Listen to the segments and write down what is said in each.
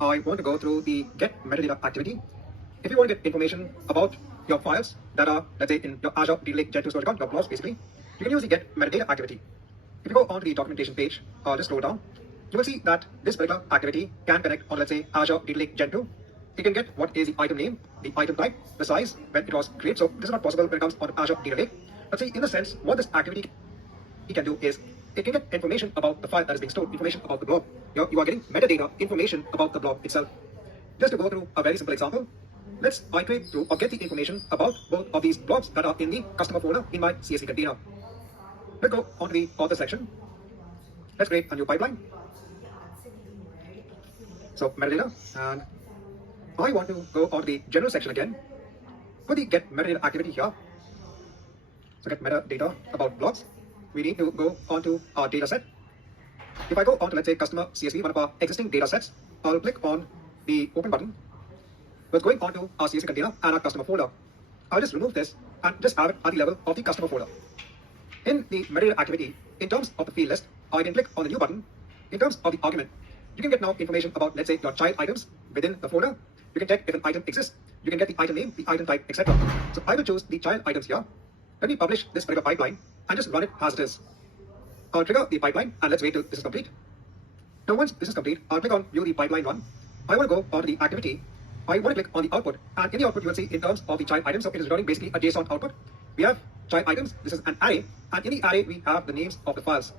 I want to go through the get metadata activity. If you want to get information about your files that are, let's say, in your Azure Data Lake Gen 2 storage account, your blobs basically, you can use the get metadata activity. If you go onto the documentation page, or just scroll down, you will see that this particular activity can connect on, let's say, Azure Data Lake Gen 2. You can get what is the item name, the item type, the size, when it was created. So this is not possible when it comes on Azure Data Lake. But see, in a sense, what this activity can do is it can get information about the file that is being stored, information about the blob. You are getting metadata information about the blob itself. Just to go through a very simple example, let's iterate through or get the information about both of these blobs that are in the customer folder in my CSV container. Let's go onto the author section. Let's create a new pipeline. So metadata, and I want to go onto the general section again. Put the get metadata activity here. So get metadata about blobs. We need to go onto our data set. If I go onto, let's say, customer CSV, one of our existing data sets, I'll click on the open button. We're going onto our CSV container and our customer folder. I'll just remove this and just have it at the level of the customer folder. In the metadata activity, in terms of the field list, I can click on the new button. In terms of the argument, you can get now information about, let's say, your child items within the folder. You can check if an item exists. You can get the item name, the item type, etc. So I will choose the child items here. Let me publish this particular pipeline and just run it as it is. I'll trigger the pipeline and let's wait till this is complete. Now once this is complete, I'll click on view the pipeline run. I want to go onto the activity. I want to click on the output, and in the output you will see in terms of the child items. So it is returning basically a JSON output. We have child items. This is an array, and in the array we have the names of the files.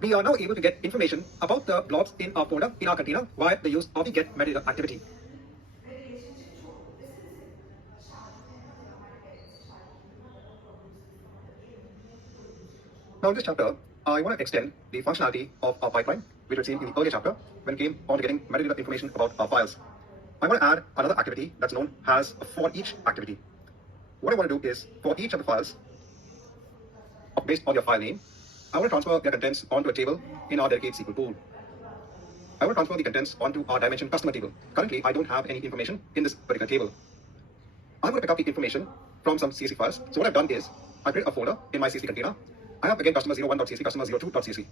We are now able to get information about the blobs in our folder, in our container, via the use of the get metadata activity. Now in this chapter, I want to extend the functionality of our pipeline, which we've seen in the earlier chapter when it came on to getting metadata information about our files. I want to add another activity that's known as a for each activity. What I want to do is, for each of the files, based on your file name, I want to transfer their contents onto a table in our dedicated SQL pool. I want to transfer the contents onto our dimension customer table. Currently, I don't have any information in this particular table. I'm going to pick up the information from some CSV files. So what I've done is, I create a folder in my CSV container. I have again customer01.csv, customer02.csv.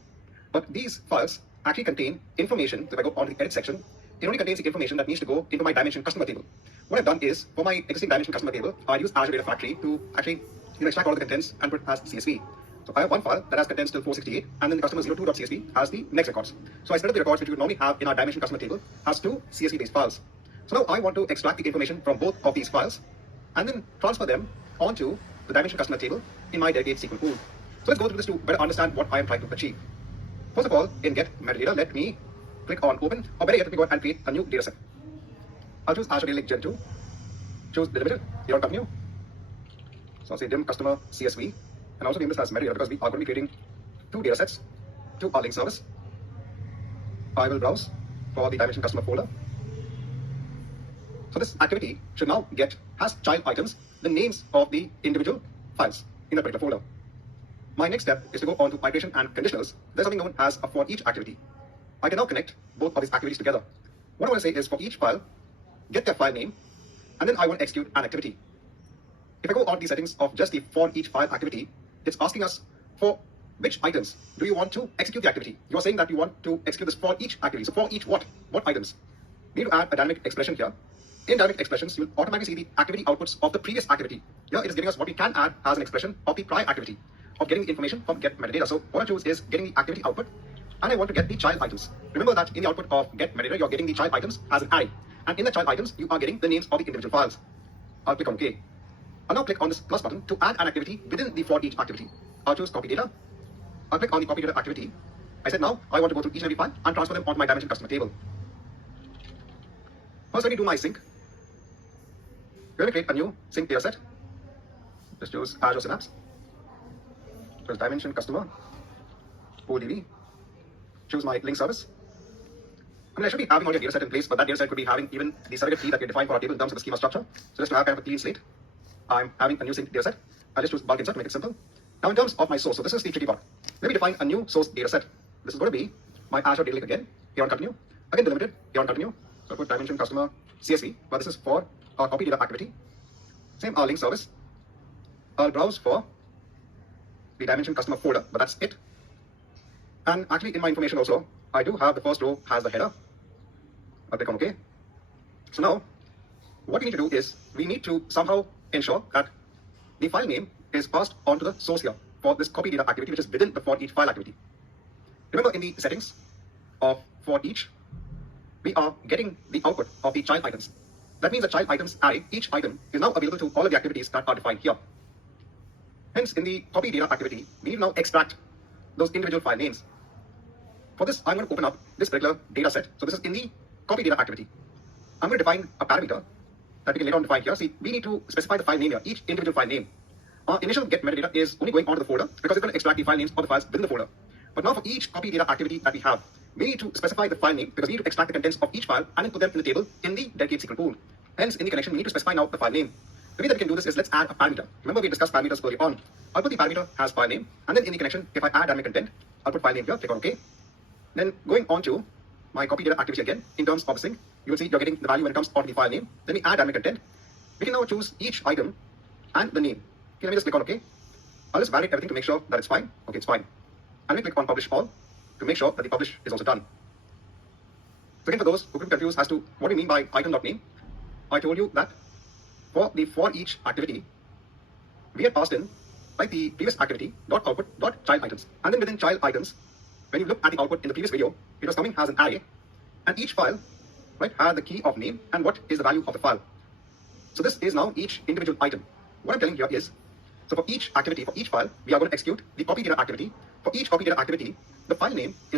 But these files actually contain information. So if I go on to the edit section, it only contains the information that needs to go into my dimension customer table. What I've done is, for my existing dimension customer table, I use Azure Data Factory to actually extract all the contents and put it as CSV. So I have one file that has contents till 468, and then the customer02.csv has the next records. So I split up the records which we would normally have in our dimension customer table as two CSV-based files. So now I want to extract the information from both of these files and then transfer them onto the dimension customer table in my dedicated SQL pool. So let's go through this to better understand what I am trying to achieve. First of all, in get metadata, let me click on open, or better yet, let me go and create a new data set. I'll choose Azure Data Lake Gen 2, choose delimited, here on continue. So I'll say dim customer CSV, and also name this as metadata because we are going to be creating two data sets to our link service. I will browse for the dimension customer folder. So this activity should now has child items, the names of the individual files in a particular folder. My next step is to go on to iteration and conditionals. There's something known as a for each activity. I can now connect both of these activities together. What I want to say is, for each file, get their file name, and then I want to execute an activity. If I go on the settings of just the for each file activity, it's asking us for which items do you want to execute the activity. You are saying that you want to execute this for each activity. So for each what? What items? We need to add a dynamic expression here. In dynamic expressions, you'll automatically see the activity outputs of the previous activity. Here it is giving us what we can add as an expression of the prior activity, of getting the information from get metadata. So what I choose is getting the activity output, and I want to get the child items. Remember that in the output of get metadata, you're getting the child items as an array. And in the child items, you are getting the names of the individual files. I'll click on OK. I'll now click on this plus button to add an activity within the for each activity. I'll choose copy data. I'll click on the copy data activity. I said now I want to go through each and every file and transfer them onto my dimension customer table. First, let me do my sync. We're going to create a new sync data set. Just choose Azure Synapse. Choose dimension customer, ODB. Choose my link service. I mean, I should be having all your data set in place, but that data set could be having even the surrogate key that we defined for our table in terms of the schema structure. So just to have kind of a clean slate, I'm having a new sync data set. I'll just choose bulk insert to make it simple. Now in terms of my source, so this is the tricky part. Let me define a new source data set. This is going to be my Azure Data Lake again, here on continue. Again delimited, here on continue. So I put dimension customer CSV, but this is for our copy data activity. Same our link service. I'll browse for the dimension customer folder, but that's it. And actually in my information also, I do have the first row has the header. I'll click on OK. So now, what we need to do is we need to somehow ensure that the file name is passed on to the source here for this copy data activity, which is within the for each file activity. Remember, in the settings of for each, we are getting the output of the child items. That means the child items array, each item is now available to all of the activities that are defined here. Hence, in the copy data activity, we need to now extract those individual file names. For this, I'm going to open up this particular data set. So this is in the copy data activity. I'm going to define a parameter that we can later on define here. See, we need to specify the file name here, each individual file name. Our initial get metadata is only going onto the folder because it's going to extract the file names of the files within the folder. But now for each copy data activity that we have, we need to specify the file name because we need to extract the contents of each file and then put them in the table in the dedicate SQL pool. Hence, in the connection, we need to specify now the file name. The way that we can do this is let's add a parameter. Remember, we discussed parameters earlier on. I'll put the parameter as file name, and then in the connection, if I add dynamic content, I'll put file name here, click on OK. Then going on to my copy data activity again, in terms of the sync, you will see you're getting the value when it comes onto the file name. Then we add dynamic content. We can now choose each item and the name. Okay, let me just click on OK. I'll just validate everything to make sure that it's fine. Okay, it's fine. And we click on publish all to make sure that the publish is also done. So again, for those who could be confused as to what we mean by item.name, I told you that for the for each activity, we had passed in like the previous activity dot output dot child items. And then within child items, when you look at the output in the previous video, it was coming as an array, and each file, right, had the key of name and what is the value of the file. So this is now each individual item. What I'm telling here is, so for each activity, for each file, we are going to execute the copy data activity. For each copy data activity, the file name is